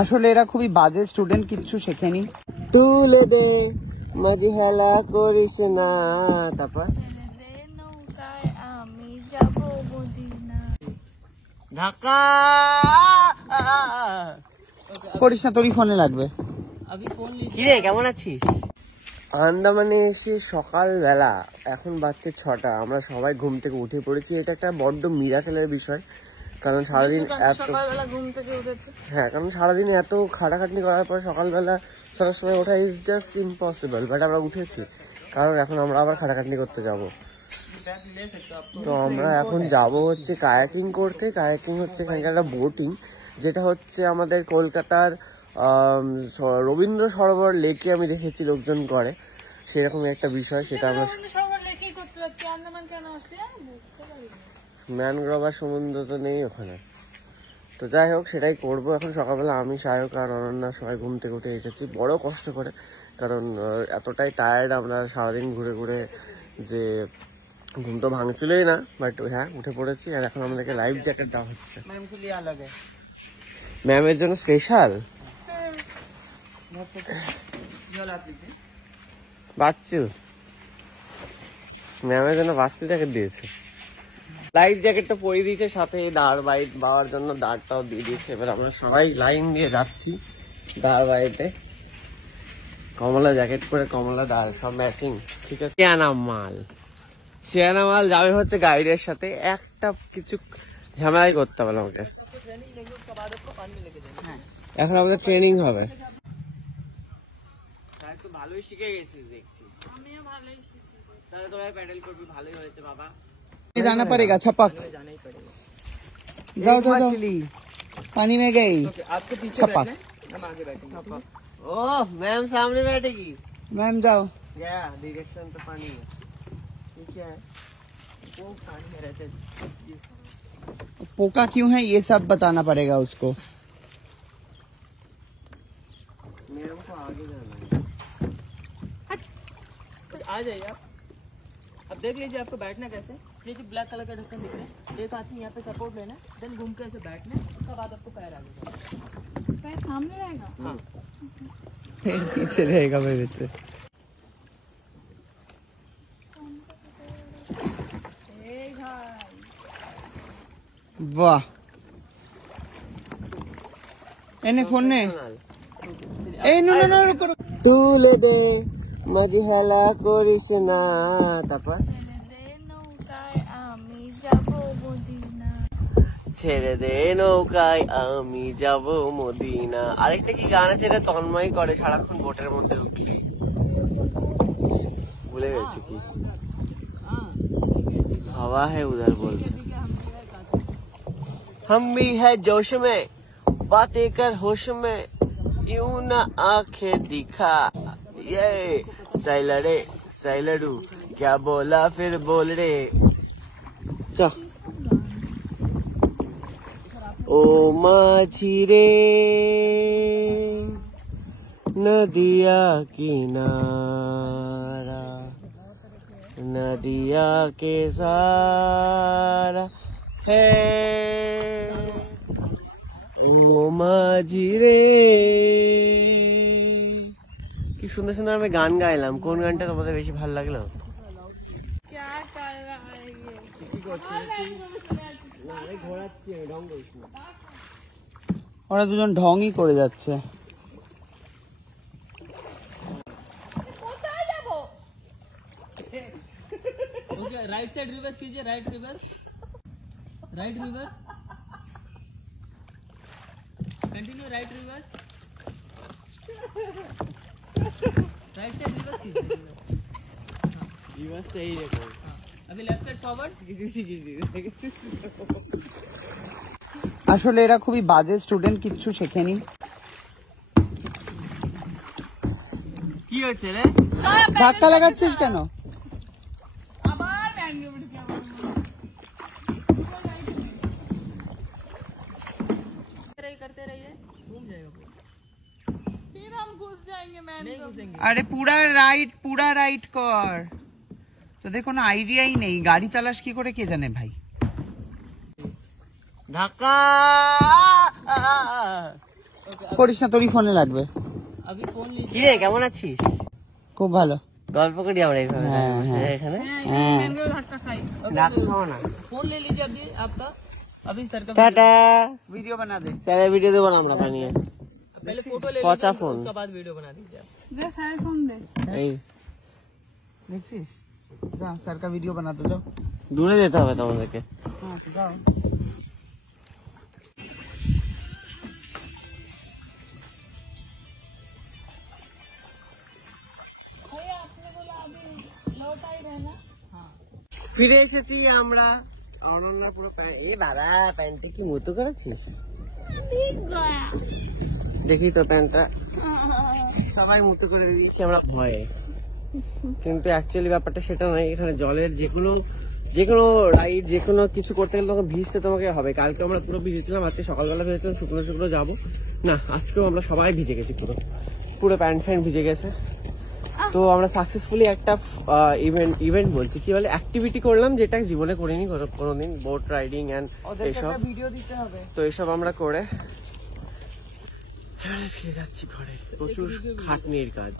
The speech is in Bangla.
আসলে এরা খুবই বাজে স্টুডেন্ট, কিচ্ছু শেখেনি। তুলে দে মাঝি হেলা করিস না, তারপর ঢাকা করিস না, তোরই ফোনে লাগবে। কিরে কেমন আছিস? আন্দামানে এসে সকালবেলা, এখন বাজছে 6টা, আমরা সবাই ঘুম থেকে উঠে পড়েছি। এটা একটা বড্ড মিরাকেলের বিষয়, কারণ সারাদিন কারণ সারাদিন এত খাটাখাটনি করার পর সকালবেলা 6টার সময় ওঠা ইজ জাস্ট ইম্পসিবল, বাট আমরা উঠেছি কারণ এখন আমরা আবার খাটাখাটনি করতে যাব। তো আমরা এখন যাব হচ্ছে কায়াকিং করতে। কায়াকিং হচ্ছে এখানকার একটা বোটিং, যেটা হচ্ছে আমাদের কলকাতার রবীন্দ্র সরোবর লেকে আমি দেখেছি লোকজন করে, সেরকম একটা বিষয়। সেটা আমরা ম্যানগ্রোভ আর সমুদ্র তো নেই ওখানে, তো যাই হোক সেটাই করবো এখন সকালবেলা। আমি সায়ক আর অনন্যা সবাই ঘুম থেকে উঠে এসেছি বড় কষ্ট করে, কারণ এতটাই টায়ার্ড আমরা সারাদিন ঘুরে ঘুরে যে ঘুম তো ভাঙছিলই না, বাট হ্যাঁ উঠে পড়েছি। আর এখন আমাদেরকে লাইফ জ্যাকেট দেওয়া হচ্ছে ম্যামের জন্য স্পেশাল। বাচ্চু ম্যামের জন্য বাচ্চু জ্যাকেট দিয়েছে, লাইফ জ্যাকেটটা পরিয়ে দিয়েছে, সাথে দাঁড় বাইট বাবার জন্য দাঁড়টাও দিয়ে দিয়েছে। এবার আমরা সবাই লাইন দিয়ে যাচ্ছি দাঁড় বাইটে, কমলা জ্যাকেট পরে কমলা দাঁড় সব ম্যাচিং, ঠিক আছে। শিয়ানা মাল যাবে হচ্ছে গাইডের সাথে, একটা কিছু ঝামেলাই করতে হবে আমাকে, এখন আমাদের ট্রেনিং হবে। ভালোই শিখে গেছিস দেখছি, তাহলে তোরা প্যাডেল করবি, ভালোই হয়েছে বাবা। जाना पड़ेगा छपक, जाओ जाओ जाओ, पानी में गई आपको पीछे छपक, हम आगे बैठेंगे। ओह मैम सामने बैठेगी, मैम जाओ। या डायरेक्शन तो पानी है, ये क्या है? वो पानी में रहते हैं, पोका क्यों है ये सब बताना पड़ेगा उसको। मेरे को आगे जाना है, आ जाइए आप। अब देख लीजिए आपको बैठना कैसे, ये जो ब्लैक कलर का ढक्कन दिख रहा है, एक हाथ से यहाँ पे सपोर्ट लेना, देन घूम के ऐसे बैठना, उसके बाद आपको पैर आगे जाना, पैर सामने रहेगा, हाँ पैर पीछे रहेगा मेरे से। वाह एने फोन ने ए नो नो नो रुको, তুলে দে মাঝি হেলা করিস না, তারপর ছেড়ে দে নৌকায় আমি যাব মদিনা। আরেকটা কি গান আছে, এটা তন্ময় করে সারাক্ষণ বোটের মধ্যে উঠলে, ভুলে গেছি কি, হাওয়া है उधर বলছে। हम भी है जोश में बातें कर होश में, यूं ना आंखें दिखा, ये सैलरे सैलडू क्या बोला फिर बोल रे। चल ओ माझी रे नदिया किनारा, नदिया के सारा है ও মাঝি রে। কি সুন্দর সুন্দর আমি গান গাইলাম, কোন গানটা তোমাদের বেশি ভালো লাগলো? ওরা দুজন ঢংই করে যাচ্ছে। राइट साइड रिवर्स कीजिए, right reverse, right reverse, continue right reverse, right side reverse कीजिए, रिवर्स सही है। अभी लेफ्ट साइड फॉरवर्ड, আসলে এরা খুবই বাজে স্টুডেন্ট, কিচ্ছু শেখেনি। কি হচ্ছে রে, ধাক্কা লাগাচ্ছিস কেন? अरे पूरा राइट कर, তোদের কোনো আইডিয়াই নেই, গাড়ি চালাস কি করে কে জানে ভাই। ঢাকা করিস না, তোরই ফোনে লাগবে। अभी फोन लीजिए। কি রে, কেমন আছিস? খুব ভালো। গল্প করি আমরা এইভাবে হ্যাঁ, বসে হ্যাঁ। এখানে। হ্যাঁ मैंगो झटका खाई। রাত খাও না। फोन ले लीजिए अभी आपका। अभी सर का টাটা। ভিডিও বানা দে। চলে ভিডিও দেবো না আমরা বানিয়ে। पहले फोटो ले पहुंचा लीजिए, फोन। उसके बाद वीडियो बना दीजिए आप। এই দেখছিস? যা স্যার কা ভিডিও বানাতে যাও। দূরে যেতে হবে তোমাদেরকে। হ্যাঁ যাও। ফিরে এসেছি আমরা। অনন্যা পুরো এই বাবা প্যান্টে কি মতো করেছিস? দেখি তো প্যান্টটা সবাই মতো করে দিয়েছি আমরা ভয়ে, কিন্তু অ্যাকচুয়ালি ব্যাপারটা সেটা নয়। এখানে জলের যেকোনো রাইড যেকোনো কিছু করতে গেলে তোমাকে ভিজতে তোমাকে হবে। কালকে আমরা পুরো ভিজেছিলাম, আজকে সকালবেলা ভেবেছিলাম শুকনো যাবো না, আজকেও আমরা সবাই ভিজে গেছি, পুরো প্যান্ট ফ্যান্ট ভিজে গেছে। তো আমরা সাকসেসফুলি একটা ইভেন্ট বলছি কি বলে অ্যাক্টিভিটি করলাম, যেটা জীবনে করিনি কোনোদিন, বোট রাইডিং এন্ড এইসব। ভিডিও দিতে হবে। তো এইসব আমরা করে এবারে ফিরে যাচ্ছি ঘরে। প্রচুর খাটনির কাজ।